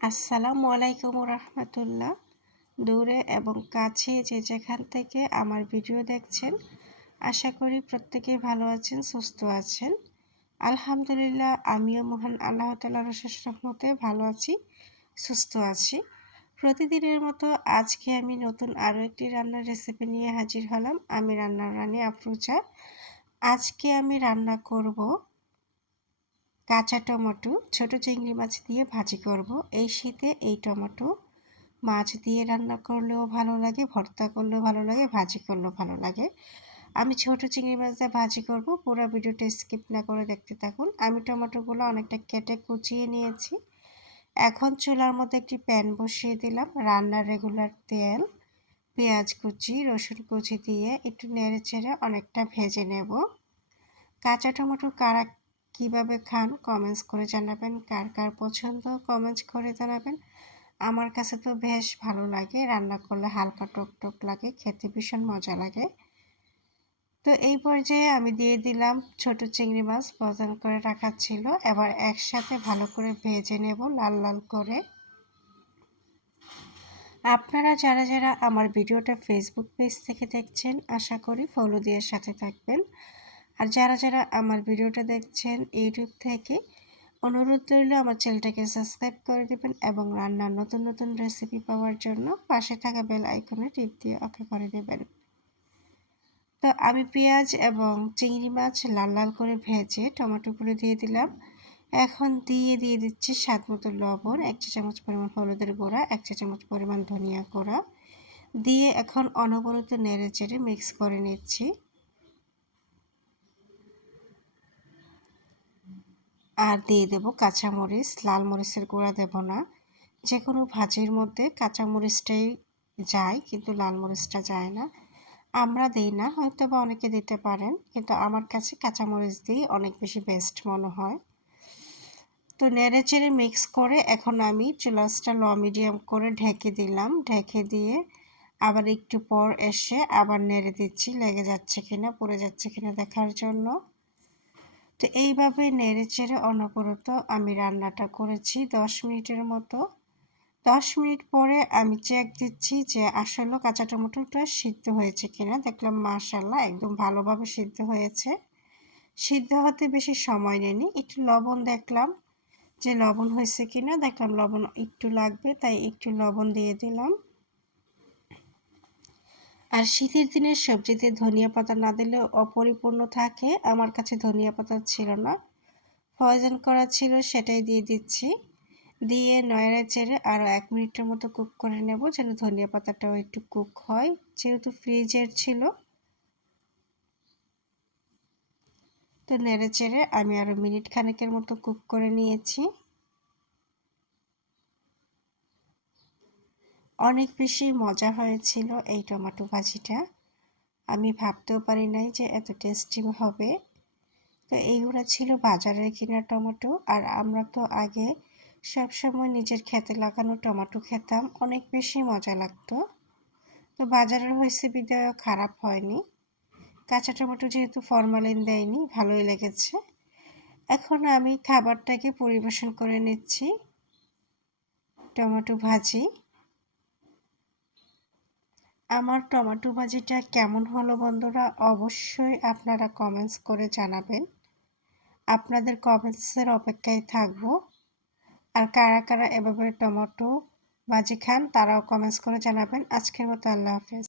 আসসালামু আলাইকুম রহমতুল্লাহ দূরে এবং কাছে যে যেখান থেকে আমার ভিডিও দেখছেন, আশা করি প্রত্যেকেই ভালো আছেন, সুস্থ আছেন। আলহামদুলিল্লাহ, আমিও মহান আল্লাহ তালার শেষ রহমতে ভালো আছি, সুস্থ আছি। প্রতিদিনের মতো আজকে আমি নতুন আরও একটি রান্নার রেসিপি নিয়ে হাজির হলাম, আমি রান্নার রানী আফরুজা। আজকে আমি রান্না করব কাঁচা টমেটো, ছোট চিংড়ি মাছ দিয়ে ভাজি করব। এই শীতে এই টমেটো মাছ দিয়ে রান্না করলেও ভালো লাগে, ভর্তা করলেও ভালো লাগে, ভাজি করলেও ভালো লাগে। আমি ছোট চিংড়ি মাছ দিয়ে ভাজি করব, পুরো ভিডিওটা স্কিপ না করে দেখতে থাকুন। আমি টমেটোগুলো অনেকটা কেটে কুচিয়ে নিয়েছি। এখন চুলার মধ্যে একটি প্যান বসিয়ে দিলাম, রান্নার রেগুলার তেল, পেঁয়াজ কুচি, রসুন কুচি দিয়ে একটু নেড়ে চেড়ে অনেকটা ভেজে নেব। কাঁচা টমেটো কারা কীভাবে খান কমেন্টস করে জানাবেন, কার কার পছন্দ কমেন্টস করে জানাবেন। আমার কাছে তো বেশ ভালো লাগে, রান্না করলে হালকা টক টক লাগে, খেতে ভীষণ মজা লাগে। তো এই পর্যায়ে আমি দিয়ে দিলাম ছোট চিংড়ি মাছ বজন করে রাখা ছিল। এবার একসাথে ভালো করে ভেজে নেব লাল লাল করে। আপনারা যারা যারা আমার ভিডিওটা ফেসবুক পেজ থেকে দেখছেন, আশা করি ফলো দিয়ে সাথে থাকবেন। আর যারা যারা আমার ভিডিওটা দেখছেন ইউটিউব থেকে, অনুরোধ রইল আমার চ্যানেলটাকে সাবস্ক্রাইব করে দেবেন এবং রান্নার নতুন নতুন রেসিপি পাওয়ার জন্য পাশে থাকা বেল আইকনে টিপ দিয়ে অকে করে দেবেন। তো আমি পেঁয়াজ এবং চিংড়ি মাছ লাল লাল করে ভেজে টমেটোগুলো দিয়ে দিলাম। এখন দিয়ে দিয়ে দিচ্ছি স্বাদ মতো লবণ, এক চা চামচ পরিমাণ হলুদের গুঁড়া, এক চা চামচ পরিমাণ ধনিয়া গুঁড়া। দিয়ে এখন অনবরত নেড়ে চেড়ে মিক্স করে নিচ্ছি। আর দিয়ে দেব কাঁচামরিচ, লাল মরিচের গুঁড়া দেব না। যে কোনো ভাজির মধ্যে কাঁচামরিচটাই যায়, কিন্তু লাল মরিচটা যায় না। আমরা দিই না হয়তো বা অনেকে দিতে পারেন, কিন্তু আমার কাছে কাঁচামরিচ দিই অনেক বেশি বেস্ট মনে হয়। তো নেড়ে চেড়ে মিক্স করে এখন আমি চুলাসটা ল মিডিয়াম করে ঢেকে দিলাম। ঢেকে দিয়ে আবার একটু পর এসে আবার নেড়ে দিচ্ছি, লেগে যাচ্ছে কিনা, পড়ে যাচ্ছে কিনা দেখার জন্য। তো এইভাবে নেড়ে চেড়ে অনবরত আমি রান্নাটা করেছি দশ মিনিটের মতো। দশ মিনিট পরে আমি চেক দিচ্ছি যে আসলে কাঁচা টমেটোটা সিদ্ধ হয়েছে কিনা। দেখলাম মাশাল্লাহ একদম ভালোভাবে সিদ্ধ হয়েছে। সিদ্ধ হতে বেশি সময় নেয়নি, একটু লবণ দেখলাম যে লবণ হয়েছে কিনা। দেখলাম লবণ একটু লাগবে, তাই একটু লবণ দিয়ে দিলাম। আর শীতের দিনের সবজিতে ধনিয়া পাতা না দিলে অপরিপূর্ণ থাকে। আমার কাছে ধনিয়া পাতা ছিল না। প্রয়োজন করা ছিল সেটাই দিয়ে দিচ্ছি। দিয়ে নয়রা চেড়ে আরও এক মিনিটের মতো কুক করে নেব যেন ধনিয়া পাতাটাও একটু কুক হয়। যেহেতু ফ্রিজের ছিল। তো নেড়ে চেড়ে আমি আরও মিনিট খানেকের মতো কুক করে নিয়েছি। অনেক বেশি মজা হয়েছিল এই টমেটো ভাজিটা। আমি ভাবতেও পারি নাই যে এত টেস্টি হবে। তো এইগুলো ছিল বাজারের কেনা টমেটো। আর আমরা তো আগে সবসময় নিজের খেতে লাগানো টমেটো খেতাম, অনেক বেশি মজা লাগতো। তো বাজারের হয়েছে বিদায় খারাপ হয়নি। কাঁচা টমেটো যেহেতু ফরমালিন দেয়নি, ভালোই লেগেছে। এখন আমি খাবারটাকে পরিবেশন করে নিচ্ছি, টমেটো ভাজি। আমার টমেটো ভাজিটা কেমন হলো বন্ধুরা অবশ্যই আপনারা কমেন্টস করে জানাবেন। আপনাদের কমেন্টসের অপেক্ষায় থাকব। আর কারা কারা এভাবে টমেটো ভাজি খান তারাও কমেন্টস করে জানাবেন। আজকের মতো আল্লাহ হাফেজ।